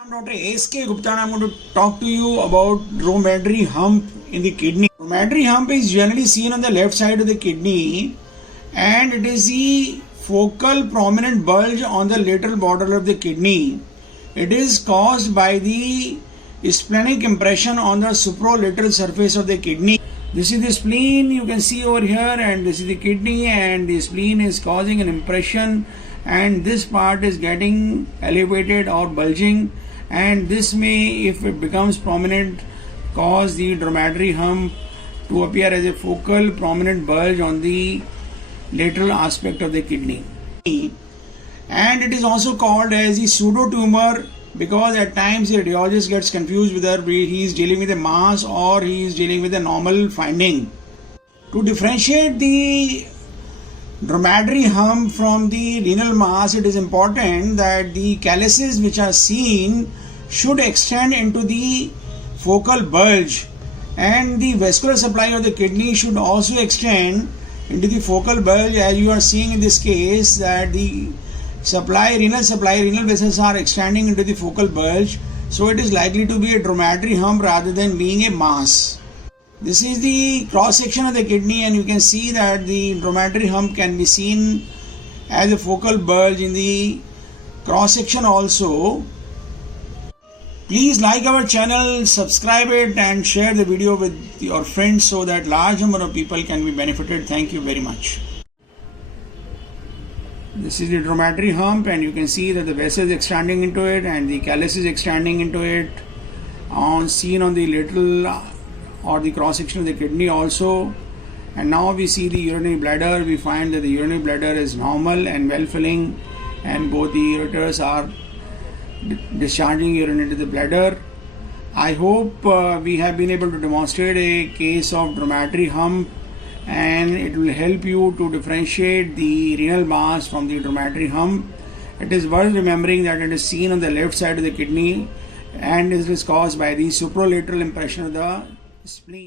I'm Dr. S.K. Gupta and I'm going to talk to you about dromedary hump in the kidney. Dromedary hump is generally seen on the left side of the kidney and it is the focal prominent bulge on the lateral border of the kidney. It is caused by the splenic impression on the supralateral surface of the kidney. This is the spleen you can see over here, and this is the kidney, and the spleen is causing an impression and this part is getting elevated or bulging, and this may, if it becomes prominent, cause the dromedary hump to appear as a focal prominent bulge on the lateral aspect of the kidney. And it is also called as the pseudo tumor because at times the radiologist gets confused whether he is dealing with a mass or he is dealing with a normal finding. To differentiate the dromedary hump from the renal mass, it is important that the calyces which are seen should extend into the focal bulge, and the vascular supply of the kidney should also extend into the focal bulge, as you are seeing in this case that the renal vessels are extending into the focal bulge, so it is likely to be a dromedary hump rather than being a mass. This is the cross section of the kidney, and you can see that the dromedary hump can be seen as a focal bulge in the cross section also. Please like our channel, subscribe it and share the video with your friends so that large number of people can be benefited. Thank you very much. This is the dromedary hump, and you can see that the vessel is extending into it and the callus is extending into it, seen on the lateral or the cross section of the kidney also. And now we see the urinary bladder. We find that the urinary bladder is normal and well filling, and both the ureters are discharging urine into the bladder. I hope we have been able to demonstrate a case of dromedary hump, and it will help you to differentiate the renal mass from the dromedary hump. It is worth remembering that it is seen on the left side of the kidney and it is caused by the supralateral impression of the spleen.